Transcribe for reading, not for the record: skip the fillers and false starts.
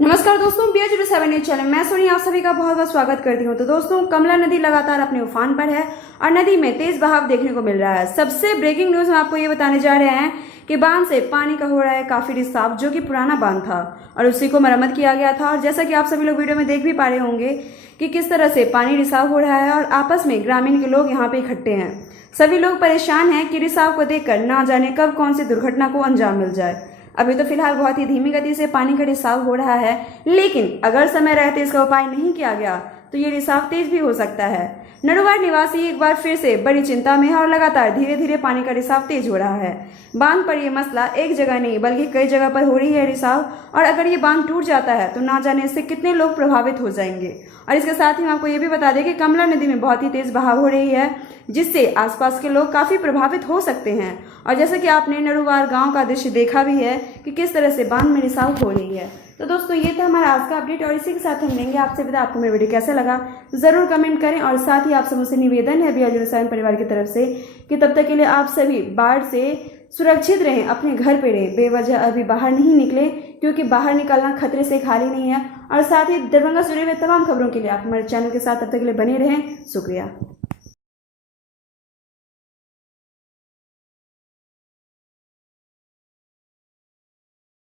नमस्कार दोस्तों, BH07 news channel मैं सोनी आप सभी का बहुत बहुत स्वागत करती हूं। तो दोस्तों, कमला नदी लगातार अपने उफान पर है और नदी में तेज बहाव देखने को मिल रहा है। सबसे ब्रेकिंग न्यूज हम आपको ये बताने जा रहे हैं कि बांध से पानी का हो रहा है काफी रिसाव, जो कि पुराना बांध था और उसी को मरम्मत किया गया था। और जैसा कि आप सभी लोग वीडियो में देख भी पा रहे होंगे कि किस तरह से पानी रिसाव हो रहा है और आपस में ग्रामीण के लोग यहाँ पे इकट्ठे हैं। सभी लोग परेशान हैं कि रिसाव को देखकर ना जाने कब कौन सी दुर्घटना को अंजाम मिल जाए। अभी तो फिलहाल बहुत ही धीमी गति से पानी का रिसाव हो रहा है, लेकिन अगर समय रहते इसका उपाय नहीं किया गया तो ये रिसाव तेज भी हो सकता है। नरुवार निवासी एक बार फिर से बड़ी चिंता में है और लगातार धीरे धीरे पानी का रिसाव तेज हो रहा है। बांध पर यह मसला एक जगह नहीं बल्कि कई जगह पर हो रही है रिसाव, और अगर ये बांध टूट जाता है तो ना जाने इससे कितने लोग प्रभावित हो जाएंगे। और इसके साथ ही हम आपको ये भी बता दें कि कमला नदी में बहुत ही तेज बहाव हो रही है, जिससे आसपास के लोग काफी प्रभावित हो सकते हैं। और जैसे कि आपने नरुवार गांव का दृश्य देखा भी है कि किस तरह से बांध में रिसाव हो रही है। तो दोस्तों, ये था हमारा आज का अपडेट और इसी के साथ हम लेंगे आपसे विदा। आपको मेरा वीडियो कैसा लगा जरूर कमेंट करें, और साथ ही आप सब मुझसे निवेदन है BH07 परिवार की तरफ से कि तब तक के लिए आप सभी बाढ़ से सुरक्षित रहें, अपने घर पे रहें, बेवजह अभी बाहर नहीं निकले क्योंकि बाहर निकलना खतरे से खाली नहीं है। और साथ ही दरभंगा से जुड़े हुए तमाम खबरों के लिए आप हमारे चैनल के साथ तब तक के लिए बने रहें। शुक्रिया।